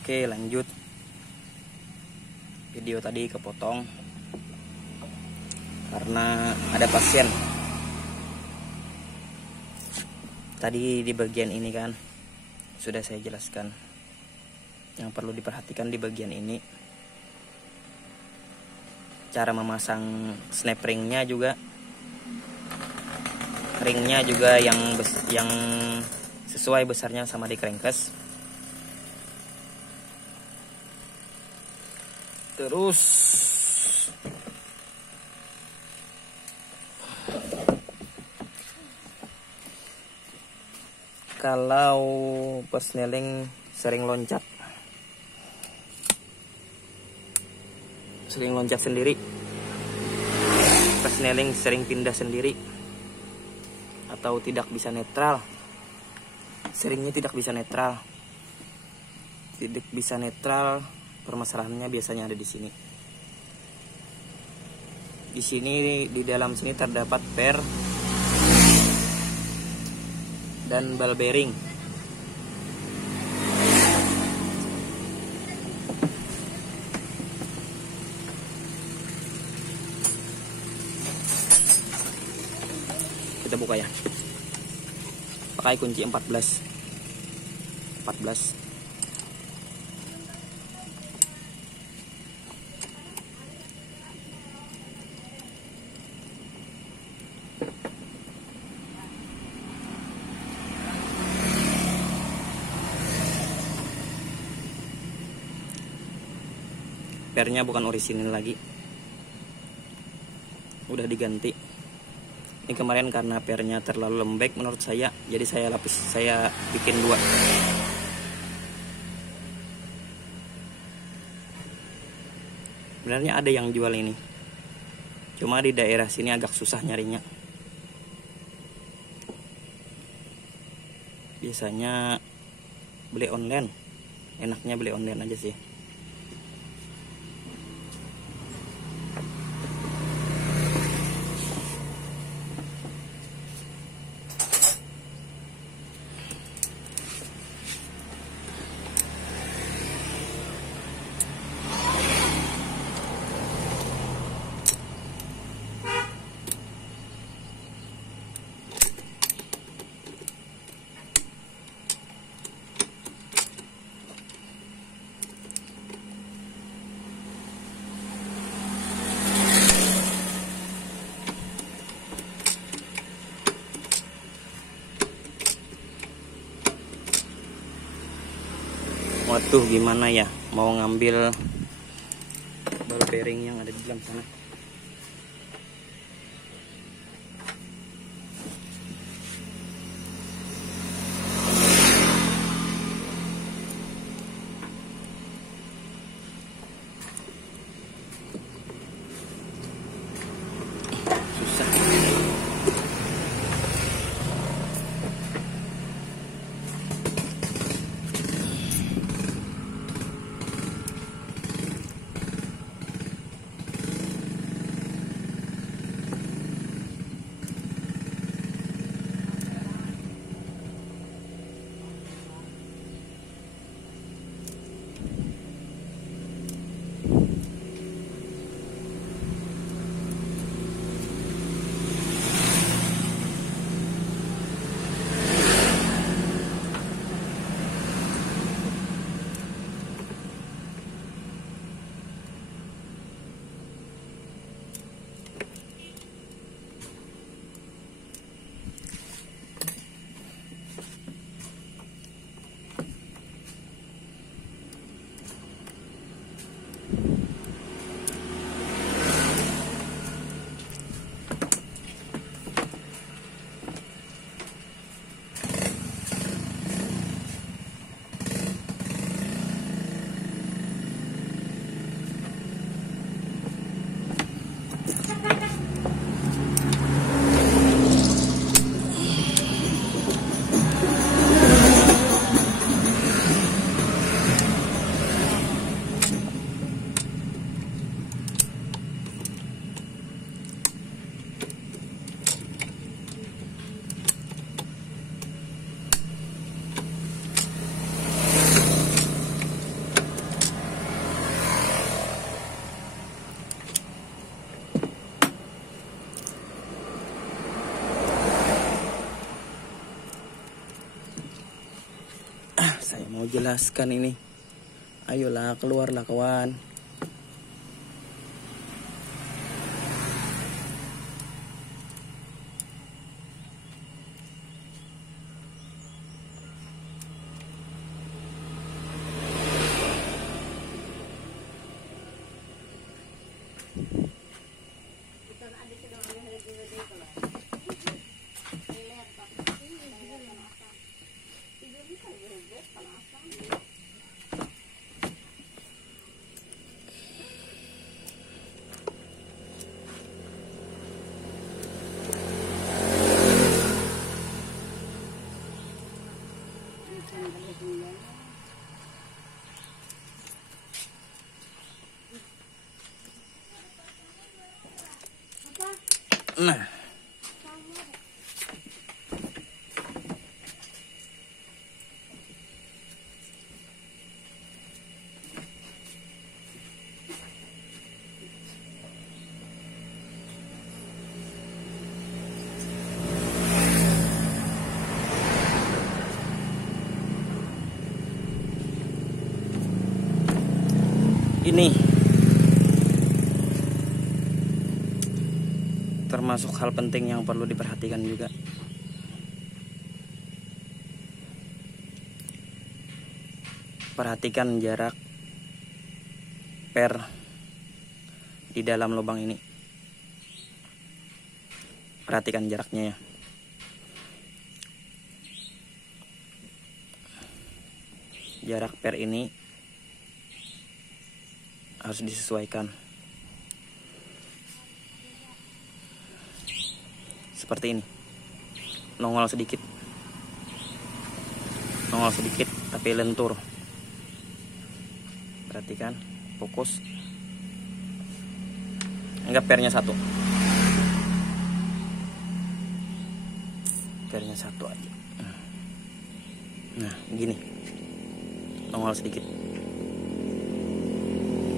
Oke, lanjut. Video tadi kepotong karena ada pasien. Tadi di bagian ini kan sudah saya jelaskan. Yang perlu diperhatikan di bagian ini, cara memasang snap ringnya juga, ringnya juga yang sesuai besarnya sama di crankcase. Terus kalau persneling sering loncat sendiri, persneling sering pindah sendiri, atau tidak bisa netral, seringnya tidak bisa netral, permasalahannya biasanya ada di sini. Di sini, di dalam sini terdapat per dan ball bearing. Kita buka ya. Pakai kunci 14. Pernya bukan orisinil lagi, udah diganti. Ini kemarin karena pernya terlalu lembek menurut saya, jadi saya bikin 2. Sebenarnya ada yang jual ini, cuma di daerah sini agak susah nyarinya. Biasanya beli online, enaknya beli online aja sih. Waduh, gimana ya mau ngambil ball bearing yang ada di dalam sana. Susah. Saya mau jelaskan ini. Ayolah, keluarlah kawan. Nah, ini termasuk hal penting yang perlu diperhatikan juga. Perhatikan jarak per di dalam lubang ini. Perhatikan jaraknya ya. Jarak per ini harus disesuaikan. Seperti ini. Nongol sedikit tapi lentur. Perhatikan, fokus. Anggap pernya satu. Pernya satu aja. Nah, gini. Nongol sedikit.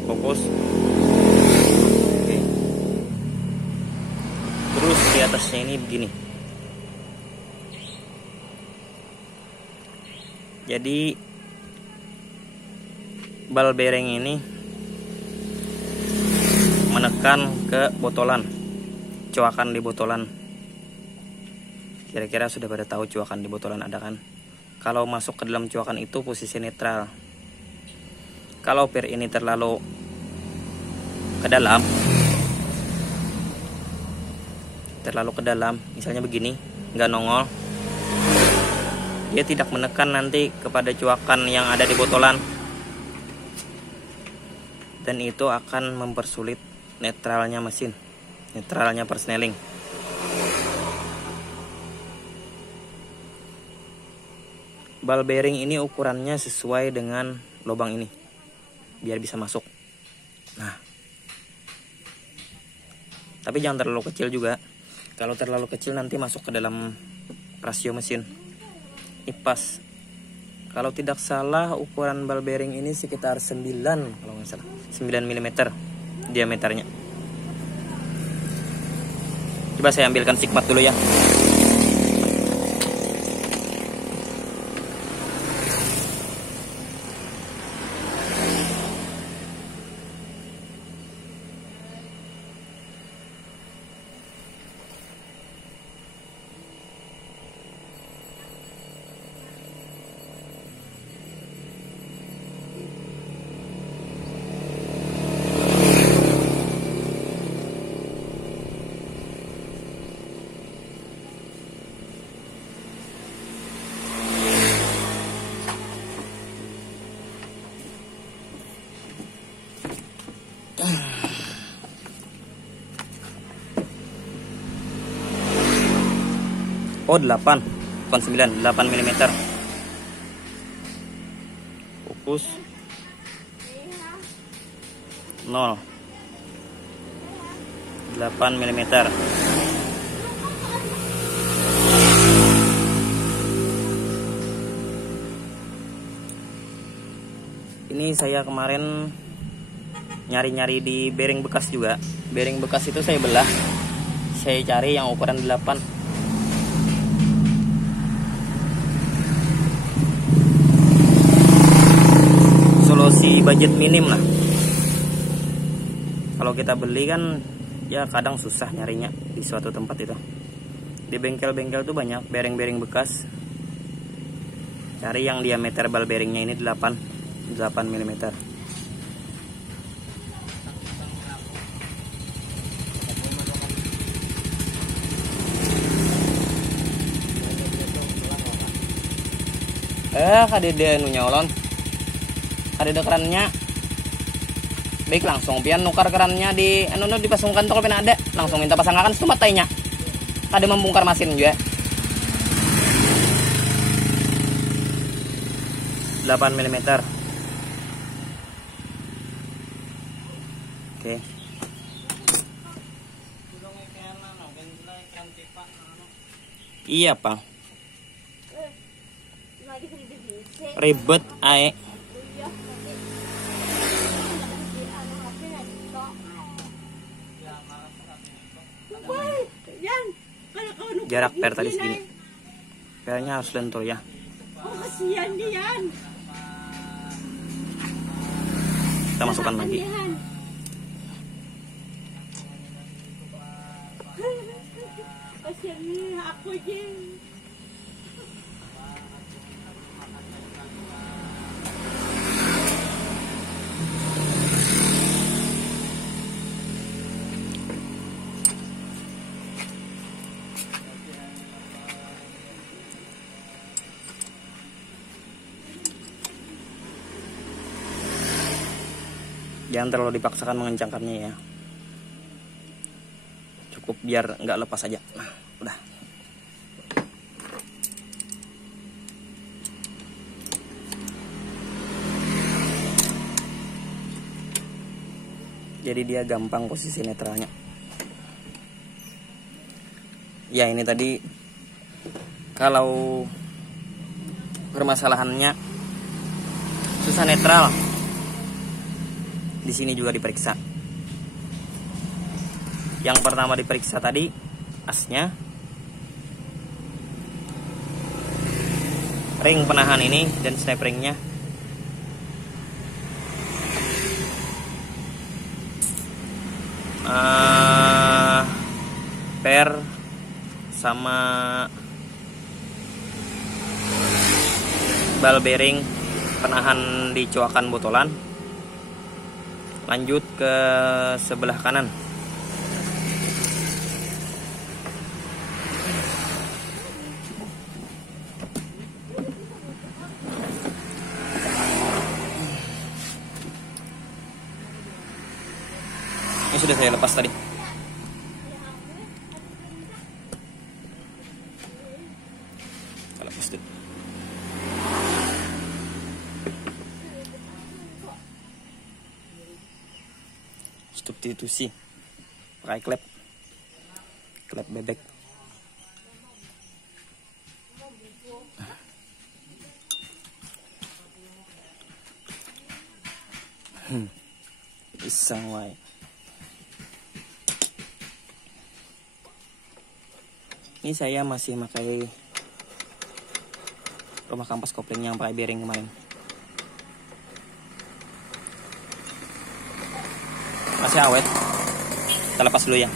Fokus. Oke. Terus di atasnya ini begini. Jadi bal bearing ini menekan ke botolan, coakan di botolan. Kira-kira sudah pada tahu coakan di botolan ada kan? Kalau masuk ke dalam coakan itu posisi netral. Kalau per ini terlalu ke dalam, misalnya begini, nggak nongol, dia tidak menekan nanti kepada coakan yang ada di botolan, dan itu akan mempersulit netralnya mesin, netralnya persneling. Bal bearing ini ukurannya sesuai dengan lubang ini, biar bisa masuk. Nah, tapi jangan terlalu kecil juga. Kalau terlalu kecil nanti masuk ke dalam rasio mesin. Ini pas. Kalau tidak salah ukuran bal bearing ini sekitar 9, kalau nggak salah, 9 mm diameternya. Coba saya ambilkan sikmat dulu ya. Oh 8, bukan 9, 8 mm. Fokus 0, 8 mm. Ini saya kemarin nyari-nyari di bearing bekas juga. Bearing bekas itu saya belah, saya cari yang ukuran 8. masih budget minim lah. Kalau kita beli kan ya kadang susah nyarinya di suatu tempat itu. Di bengkel-bengkel tuh banyak bearing-bearing bekas. Cari yang diameter ball bearingnya ini 8 mm. Kadede anu nyolon. Kadede kerannya. Baik langsung pian nukar kerannya di anu dipasungkan toko pian ada. Langsung minta pasangakan setempat tanya. Kade membongkar mesin juga. 8 mm. Oke. Iya, Pak. Ribet ae. Jarak per tadi segini. Pernya harus lentur ya. Oh, kasihan Dian. Kita masukkan lagi. Kasihan aku aja. Jangan terlalu dipaksakan mengencangkannya ya. Cukup biar nggak lepas aja. Nah, udah. Jadi dia gampang posisi netralnya. Ya ini tadi kalau permasalahannya susah netral. Di sini juga diperiksa. Yang pertama diperiksa tadi asnya, ring penahan ini dan snap ringnya. Per sama ball bearing penahan di coakan botolan. Lanjut ke sebelah kanan. Ini sudah saya lepas tadi. Kita lepas dulu. Substitusi pakai klep bebek. Iseng wae. Ini saya masih pakai rumah kampas kopling yang pakai bearing kemarin. Masih awet. Kita lepas dulu ya.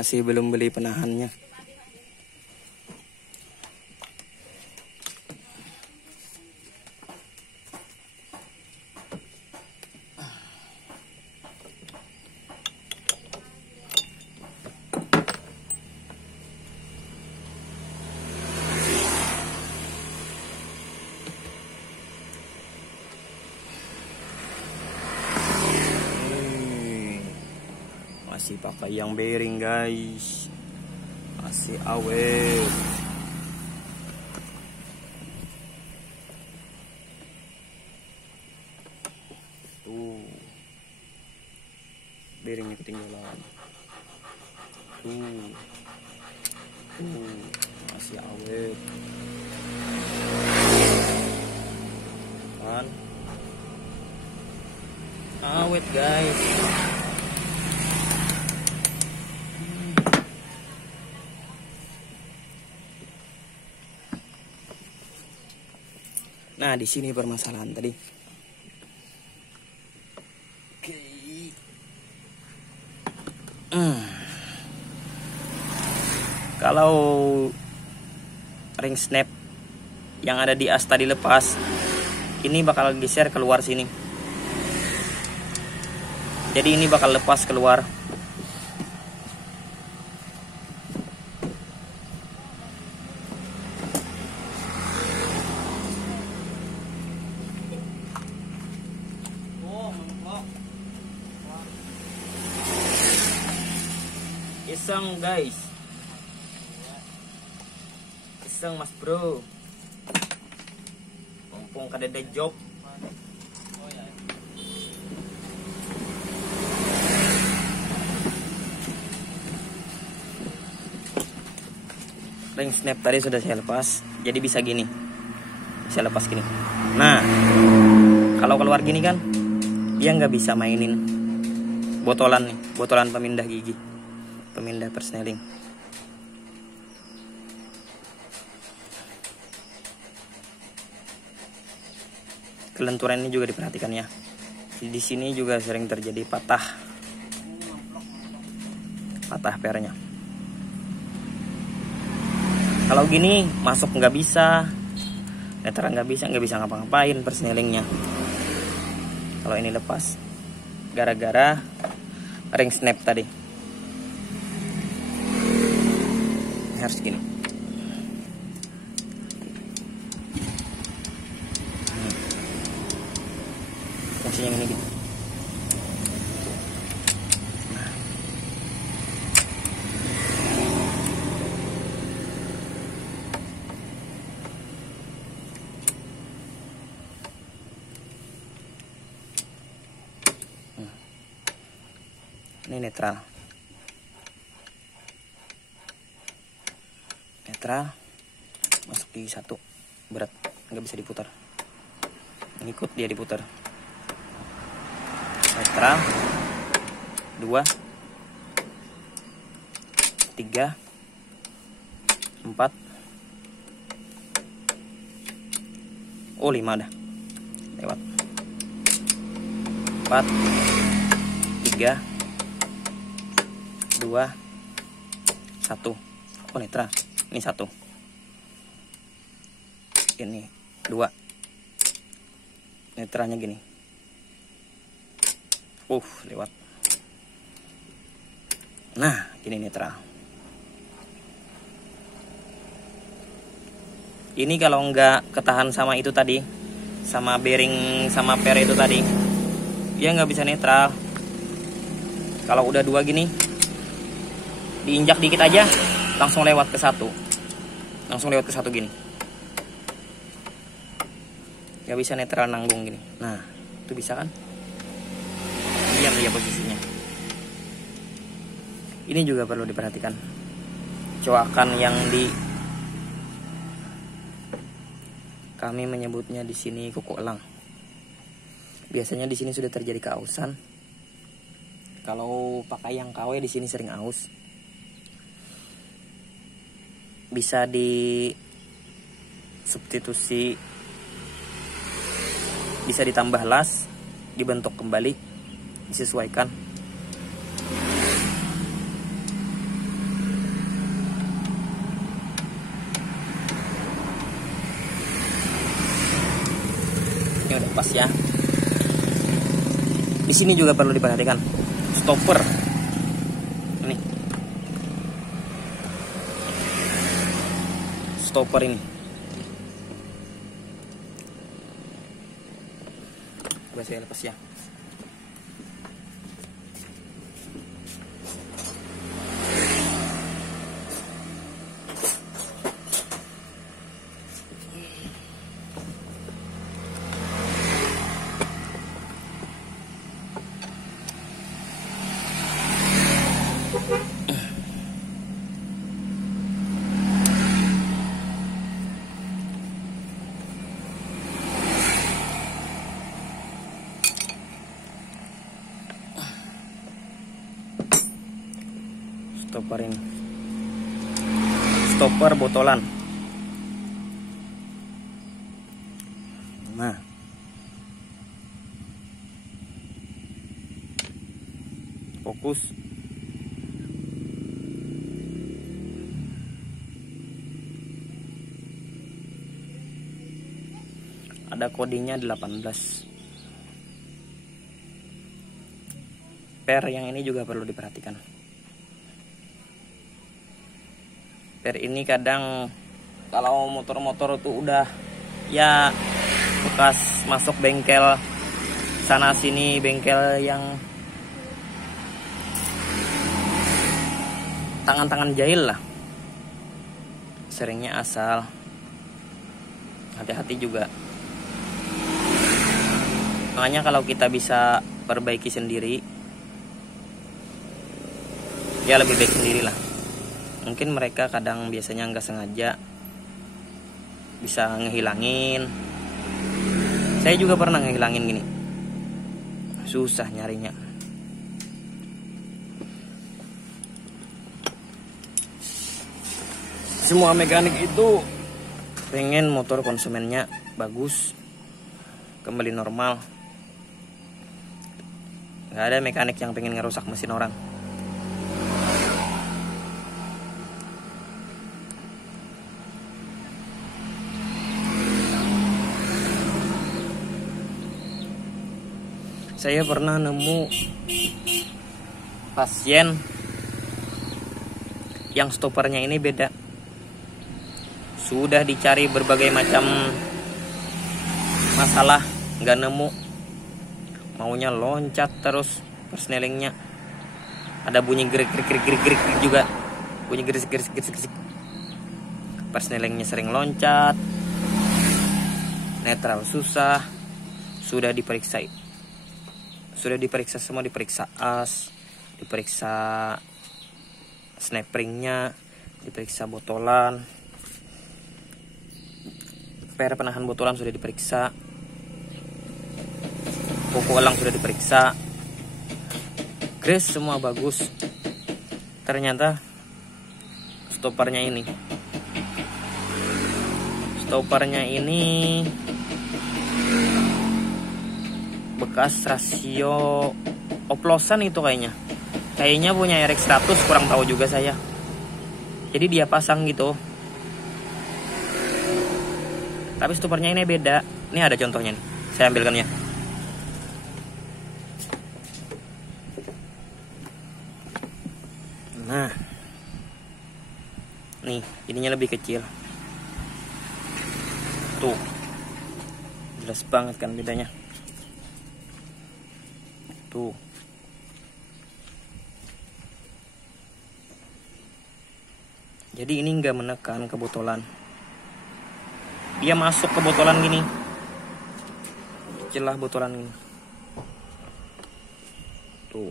Masih belum beli penahannya. Masih pakai yang bearing guys, masih awet. Tuh bearingnya ketinggalan. Tuh masih awet kan, awet guys. Nah, di sini permasalahan tadi. Oke. Kalau ring snap yang ada di as tadi lepas, ini bakal geser keluar sini. Jadi ini bakal lepas keluar. Iseng guys, iseng mas bro, mumpung kadada job. Ring snap tadi sudah saya lepas, jadi bisa gini, bisa lepas gini. Nah, kalau keluar gini kan dia nggak bisa mainin botolan nih, botolan pemindah gigi, pemindah persneling. Kelenturan ini juga diperhatikan ya. Di sini juga sering terjadi patah pernya. Kalau gini masuk nggak bisa, netra nggak bisa ngapa-ngapain persnelingnya. Kalau ini lepas, gara-gara ring snap tadi. Harus gini. Fungsinya ini gitu. Ini netral. Netral masuk di satu, berat, nggak bisa diputar, ngikut dia diputar. Netral 2 3 4 5 dah lewat. 4 3 2 1. Oh netral, ini 1, ini 2, netralnya gini. Lewat. Nah, gini netral. Ini kalau nggak ketahan sama itu tadi, sama bearing sama per itu tadi, dia nggak bisa netral. Kalau udah 2 gini, diinjak dikit aja, langsung lewat ke 1, gini. Nggak bisa netral nanggung gini. Nah, itu bisa kan? Diam dia posisinya. Ini juga perlu diperhatikan. Coakan yang kami menyebutnya di sini kuku elang. Biasanya di sini sudah terjadi keausan. Kalau pakai yang KW di sini sering aus. Bisa di substitusi, bisa ditambah las, dibentuk kembali, disesuaikan. Ini udah pas ya. Di sini juga perlu diperhatikan stopper. Ini stopper ini. Coba saya lepas ya. Stopper ini, stopper botolan. Nah, fokus. Ada kodenya 18. Per yang ini juga perlu diperhatikan. Per ini kadang kalau motor-motor tuh udah ya bekas masuk bengkel sana sini, bengkel yang tangan-tangan jahil lah, seringnya asal. Hati-hati juga. Makanya kalau kita bisa perbaiki sendiri, ya lebih baik sendiri lah. Mungkin mereka kadang biasanya nggak sengaja bisa ngehilangin. Saya juga pernah ngehilangin gini, susah nyarinya. Semua mekanik itu pengen motor konsumennya bagus, kembali normal. Nggak ada mekanik yang pengen ngerusak mesin orang. Saya pernah nemu pasien yang stoppernya ini beda. Sudah dicari berbagai macam masalah, nggak nemu. Maunya loncat terus persnelingnya. Ada bunyi gerik juga. Bunyi gerik. Persnelingnya sering loncat. Netral susah. Sudah diperiksa semua, diperiksa as, diperiksa snap-ringnya, diperiksa botolan, per penahan botolan sudah diperiksa, kuku elang sudah diperiksa, grease semua bagus. Ternyata stoppernya ini bekas rasio oplosan itu kayaknya punya RX 100, kurang tahu juga saya. Jadi dia pasang gitu, tapi stoppernya ini beda. Ini ada contohnya nih, saya ambilkan ya. Nah, nih ininya lebih kecil tuh, jelas banget kan bedanya tuh. Jadi ini nggak menekan ke botolan, dia masuk ke botolan gini, celah botolan ini tuh.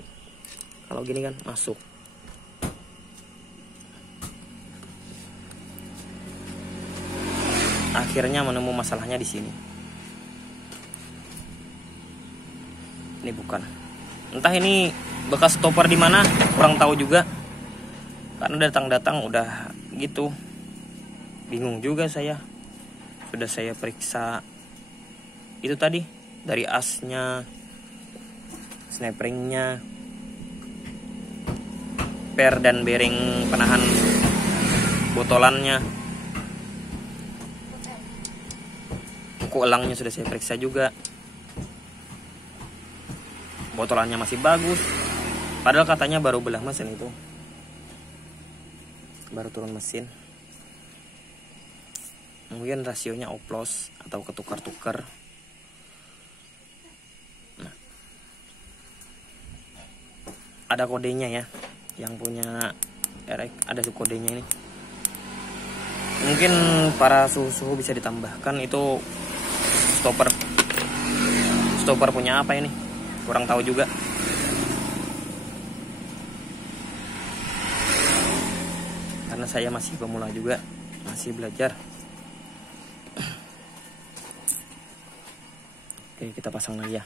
Kalau gini kan masuk. Akhirnya menemu masalahnya di sini. Ini bukan. Entah ini bekas stopper di mana, kurang tahu juga. Karena datang-datang udah gitu. Bingung juga saya. Sudah saya periksa itu tadi, dari asnya, snap-ringnya, per dan bearing penahan botolannya, kuku elangnya sudah saya periksa juga. botolannya masih bagus. Padahal katanya baru belah mesin itu, baru turun mesin. Mungkin rasionya oplos atau ketukar-tukar. Nah, ada kodenya ya, yang punya RX ada kodenya ini. Mungkin para suhu bisa ditambahkan itu stopper punya apa ini, kurang tahu juga. Karena saya masih pemula juga, masih belajar. Oke, kita pasang lagi ya.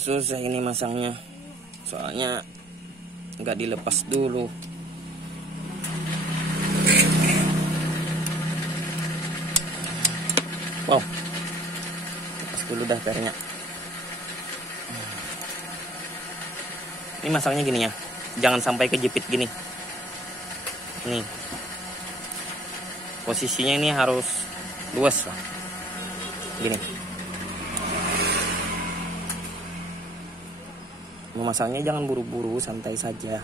Susah ini masangnya, soalnya nggak dilepas dulu. Wow, lepas dulu dah pernya. Ini masangnya gini ya, jangan sampai kejepit gini. Nih, posisinya ini harus luas lah, gini. Memasangnya jangan buru-buru, santai saja.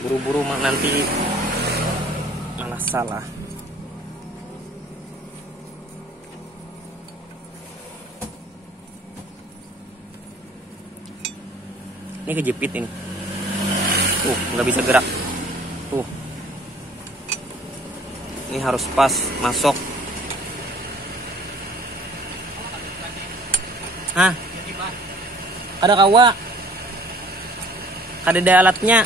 Buru-buru nanti malah salah. Ini kejepit ini. Tuh, nggak bisa gerak. Tuh. Ini harus pas masuk. Hah? Ada kawa, ada alatnya.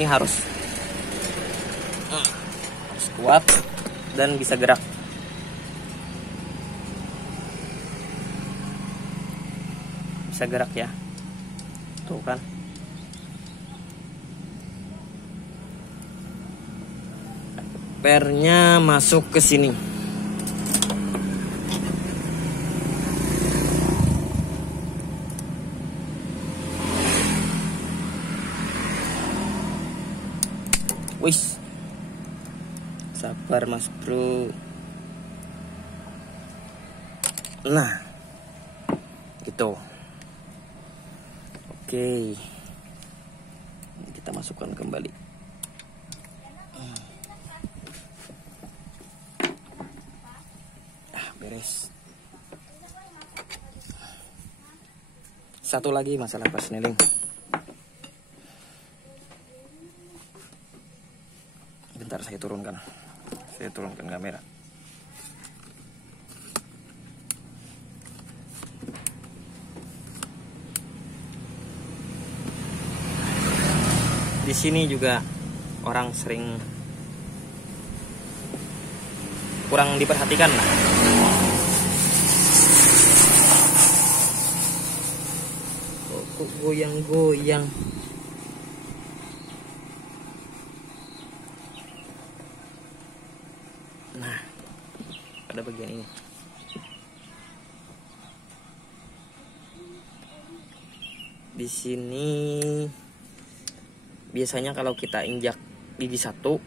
Ini harus kuat dan bisa gerak. Bisa gerak ya, tuh kan. Pernya masuk ke sini. Wis, sabar mas bro. Nah, gitu. Oke, kita masukkan kembali. Beres. Satu lagi masalah persneling. Bentar, saya turunkan kamera. Di sini juga orang sering kurang diperhatikan lah. Kok goyang-goyang. Nah, pada bagian ini. Di sini biasanya kalau kita injak gigi satu,